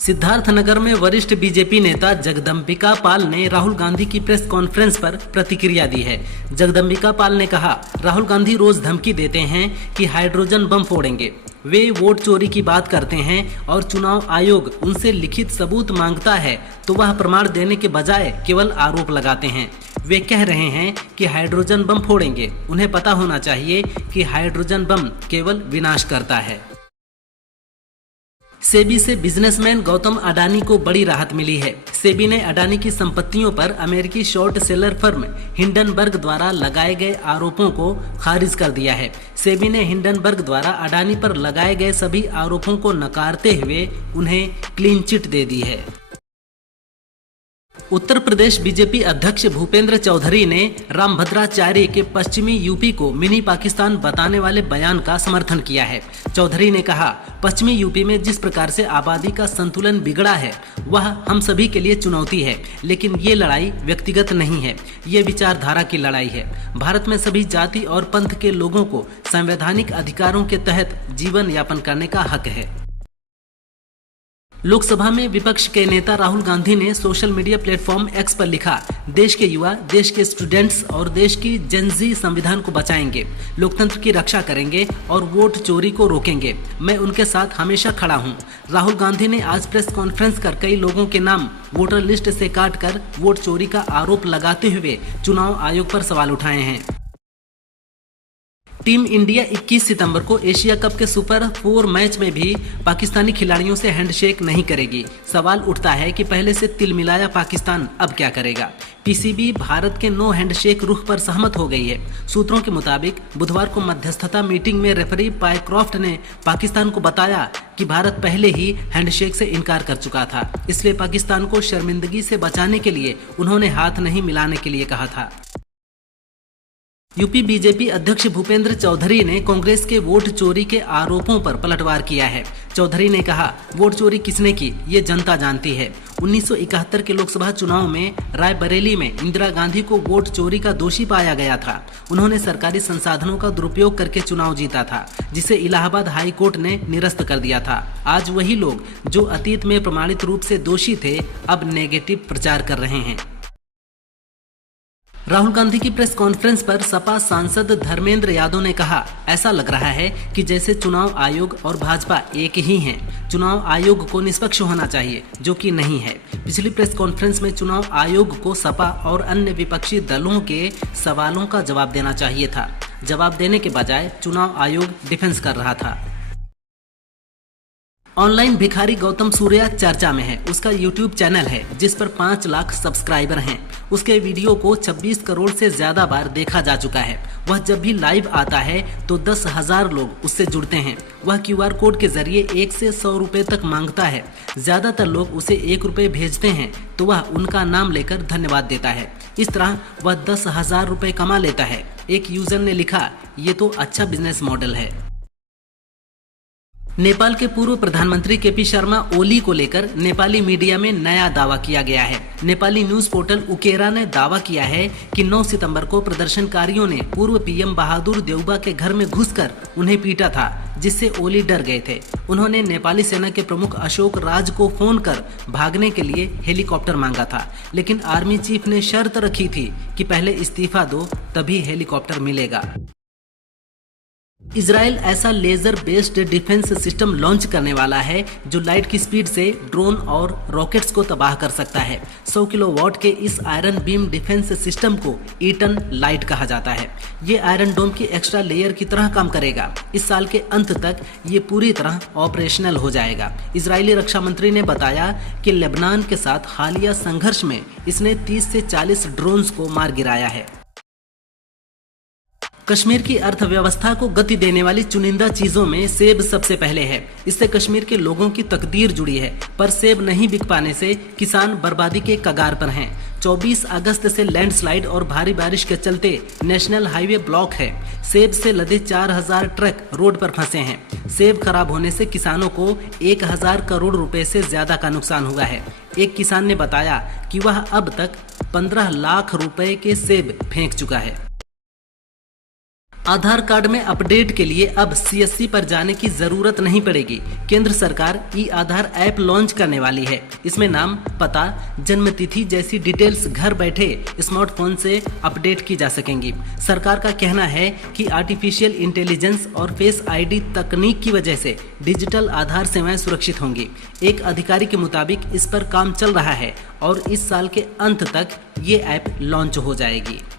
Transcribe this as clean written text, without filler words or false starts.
सिद्धार्थनगर में वरिष्ठ बीजेपी नेता जगदम्बिका पाल ने राहुल गांधी की प्रेस कॉन्फ्रेंस पर प्रतिक्रिया दी है। जगदम्बिका पाल ने कहा, राहुल गांधी रोज धमकी देते हैं कि हाइड्रोजन बम फोड़ेंगे। वे वोट चोरी की बात करते हैं और चुनाव आयोग उनसे लिखित सबूत मांगता है तो वह प्रमाण देने के बजाय केवल आरोप लगाते हैं। वे कह रहे हैं कि हाइड्रोजन बम फोड़ेंगे। उन्हें पता होना चाहिए कि हाइड्रोजन बम केवल विनाश करता है। सेबी से बिजनेसमैन गौतम अडानी को बड़ी राहत मिली है। सेबी ने अडानी की संपत्तियों पर अमेरिकी शॉर्ट सेलर फर्म हिंडनबर्ग द्वारा लगाए गए आरोपों को खारिज कर दिया है। सेबी ने हिंडनबर्ग द्वारा अडानी पर लगाए गए सभी आरोपों को नकारते हुए उन्हें क्लीन चिट दे दी है। उत्तर प्रदेश बीजेपी अध्यक्ष भूपेंद्र चौधरी ने रामभद्राचार्य के पश्चिमी यूपी को मिनी पाकिस्तान बताने वाले बयान का समर्थन किया है। चौधरी ने कहा, पश्चिमी यूपी में जिस प्रकार से आबादी का संतुलन बिगड़ा है वह हम सभी के लिए चुनौती है, लेकिन ये लड़ाई व्यक्तिगत नहीं है, ये विचारधारा की लड़ाई है। भारत में सभी जाति और पंथ के लोगों को संवैधानिक अधिकारों के तहत जीवन यापन करने का हक है। लोकसभा में विपक्ष के नेता राहुल गांधी ने सोशल मीडिया प्लेटफॉर्म एक्स पर लिखा, देश के युवा, देश के स्टूडेंट्स और देश की जेनजी संविधान को बचाएंगे, लोकतंत्र की रक्षा करेंगे और वोट चोरी को रोकेंगे। मैं उनके साथ हमेशा खड़ा हूं। राहुल गांधी ने आज प्रेस कॉन्फ्रेंस कर कई लोगों के नाम वोटर लिस्ट से काटकर वोट चोरी का आरोप लगाते हुए चुनाव आयोग पर सवाल उठाए हैं। टीम इंडिया 21 सितंबर को एशिया कप के सुपर 4 मैच में भी पाकिस्तानी खिलाड़ियों से हैंडशेक नहीं करेगी। सवाल उठता है कि पहले से तिलमिलाया पाकिस्तान अब क्या करेगा। पीसीबी भारत के नो हैंडशेक रुख पर सहमत हो गई है। सूत्रों के मुताबिक बुधवार को मध्यस्थता मीटिंग में रेफरी पायक्रॉफ्ट ने पाकिस्तान को बताया कि भारत पहले ही हैंडशेक से इनकार कर चुका था, इसलिए पाकिस्तान को शर्मिंदगी से बचाने के लिए उन्होंने हाथ नहीं मिलाने के लिए कहा था। यूपी बीजेपी अध्यक्ष भूपेंद्र चौधरी ने कांग्रेस के वोट चोरी के आरोपों पर पलटवार किया है। चौधरी ने कहा, वोट चोरी किसने की ये जनता जानती है। 1971 के लोकसभा चुनाव में रायबरेली में इंदिरा गांधी को वोट चोरी का दोषी पाया गया था। उन्होंने सरकारी संसाधनों का दुरुपयोग करके चुनाव जीता था, जिसे इलाहाबाद हाई कोर्ट ने निरस्त कर दिया था। आज वही लोग जो अतीत में प्रमाणित रूप से दोषी थे अब नेगेटिव प्रचार कर रहे हैं। राहुल गांधी की प्रेस कॉन्फ्रेंस पर सपा सांसद धर्मेंद्र यादव ने कहा, ऐसा लग रहा है कि जैसे चुनाव आयोग और भाजपा एक ही हैं। चुनाव आयोग को निष्पक्ष होना चाहिए, जो कि नहीं है। पिछली प्रेस कॉन्फ्रेंस में चुनाव आयोग को सपा और अन्य विपक्षी दलों के सवालों का जवाब देना चाहिए था। जवाब देने के बजाय चुनाव आयोग डिफेंस कर रहा था। ऑनलाइन भिखारी गौतम सूर्या चर्चा में है। उसका यूट्यूब चैनल है जिस पर 5 लाख सब्सक्राइबर हैं। उसके वीडियो को 26 करोड़ से ज्यादा बार देखा जा चुका है। वह जब भी लाइव आता है तो 10,000 लोग उससे जुड़ते हैं। वह QR कोड के जरिए 1 से 100 रुपए तक मांगता है। ज्यादातर लोग उसे 1 रुपए भेजते हैं तो वह उनका नाम लेकर धन्यवाद देता है। इस तरह वह 10,000 रुपए कमा लेता है। एक यूजर ने लिखा, ये तो अच्छा बिजनेस मॉडल है। नेपाल के पूर्व प्रधानमंत्री KP शर्मा ओली को लेकर नेपाली मीडिया में नया दावा किया गया है। नेपाली न्यूज पोर्टल उकेरा ने दावा किया है कि 9 सितंबर को प्रदर्शनकारियों ने पूर्व PM बहादुर देउबा के घर में घुसकर उन्हें पीटा था, जिससे ओली डर गए थे। उन्होंने नेपाली सेना के प्रमुख अशोक राज को फोन कर भागने के लिए हेलीकॉप्टर मांगा था, लेकिन आर्मी चीफ ने शर्त रखी थी कि पहले इस्तीफा दो तभी हेलीकॉप्टर मिलेगा। इजराइल ऐसा laser based defence system launch करने वाला है जो लाइट की स्पीड से ड्रोन और रॉकेट्स को तबाह कर सकता है। 100 किलोवाट के इस आयरन बीम डिफेंस सिस्टम को ईटन लाइट कहा जाता है। ये आयरन डोम की एक्स्ट्रा लेयर की तरह काम करेगा। इस साल के अंत तक ये पूरी तरह ऑपरेशनल हो जाएगा। इजरायली रक्षा मंत्री ने बताया कि लेबनान के साथ हालिया संघर्ष में इसने 30 से 40 ड्रोन्स को मार गिराया है। कश्मीर की अर्थव्यवस्था को गति देने वाली चुनिंदा चीजों में सेब सबसे पहले है। इससे कश्मीर के लोगों की तकदीर जुड़ी है, पर सेब नहीं बिक पाने से किसान बर्बादी के कगार पर हैं। 24 अगस्त से लैंडस्लाइड और भारी बारिश के चलते नेशनल हाईवे ब्लॉक है। सेब से लदे 4000 ट्रक रोड पर फंसे हैं। सेब खराब होने से किसानों को 1000 करोड़ रुपए से ज्यादा का नुकसान हुआ है। एक किसान ने बताया कि वह अब तक 15 लाख रुपए के सेब फेंक चुका है। आधार कार्ड में अपडेट के लिए अब CSC पर जाने की जरूरत नहीं पड़ेगी। केंद्र सरकार ई-आधार ऐप लॉन्च करने वाली है। इसमें नाम, पता, जन्म तिथि जैसी डिटेल्स घर बैठे स्मार्टफोन से अपडेट की जा सकेंगी। सरकार का कहना है कि आर्टिफिशियल इंटेलिजेंस और फेस ID तकनीक की वजह से डिजिटल आधार सेवाएं सुरक्षित होंगी। एक अधिकारी के मुताबिक इस पर काम चल रहा है और इस साल के अंत तक ये ऐप लॉन्च हो जाएगी।